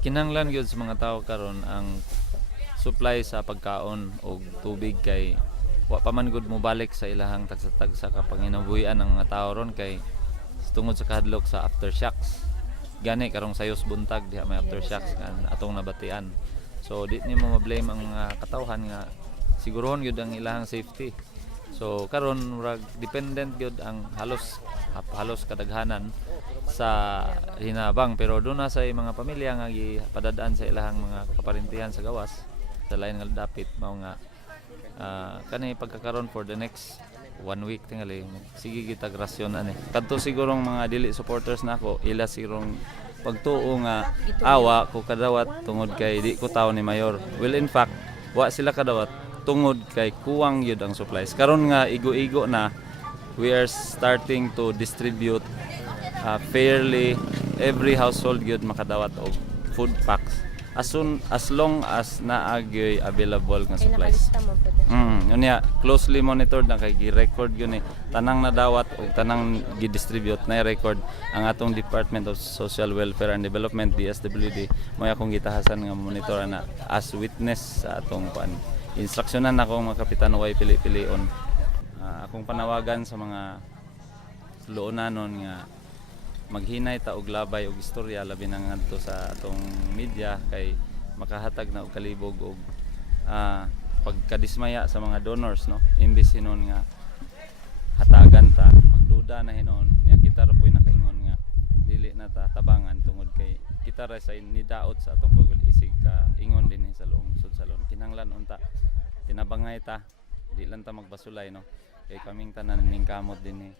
Kinahanglan gyud sa mga tao karon ang supply sa pagkaon o tubig kay wa pa man gud mo balik sa ilahang tagsa-tagsa kapag hinabuhian ang mga tao ron kay tungod sa kahadlok sa aftershocks. Gani karong sayos buntag diha may aftershocks kan atong nabatian. So di nimo ma-blame ang mga katawhan nga sigurohon gyud ang ilahang safety. So karon murag dependent gyud ang halos kadaghanan sa hinabang, pero doon na sa mga pamilya nga gipadadaan sa ilahang mga kaparintihan sa gawas sa lain nga dapit mao nga kani pagkakaron for the next 1 week tingali sige kita grasyon ani kadto sigurong mga dili supporters nako ila sigurong pagtuo nga awa ko kadawat tungod kay di ko tawo ni mayor. Well, in fact wa sila kadawat tungod kay kuwang yun ang supplies karon nga igo-igo na we are starting to distribute fairly every household gyud makadawat og food packs as long as naagyoy available nga supplies. Unya closely monitored na kay gi-record gyud ni tanang nadawat og tanang gi-distribute na record ang atong Department of Social Welfare and Development DSWD mo akong gitahasan nga monitor na as witness sa atong instruksyonan ako mga kapitan way pili-pilion. Akong panawagan sa mga loonanon nga maghinay ta og labay og istorya labi na ngadto sa atong media kay makahatag na og kalibog og pagkadismaya sa mga donors no imbis hinon nga hatagan ta magduda na hinon nga kita ra poy nakaingon nga dili na ta tabangan tungod kay kita ra sa nidaot sa atong Google isig ka ingon din sa lungsod sa lon kinahanglan unta tinabangay ta di lang ta magbasulay no kay kaming tanan ning kamot din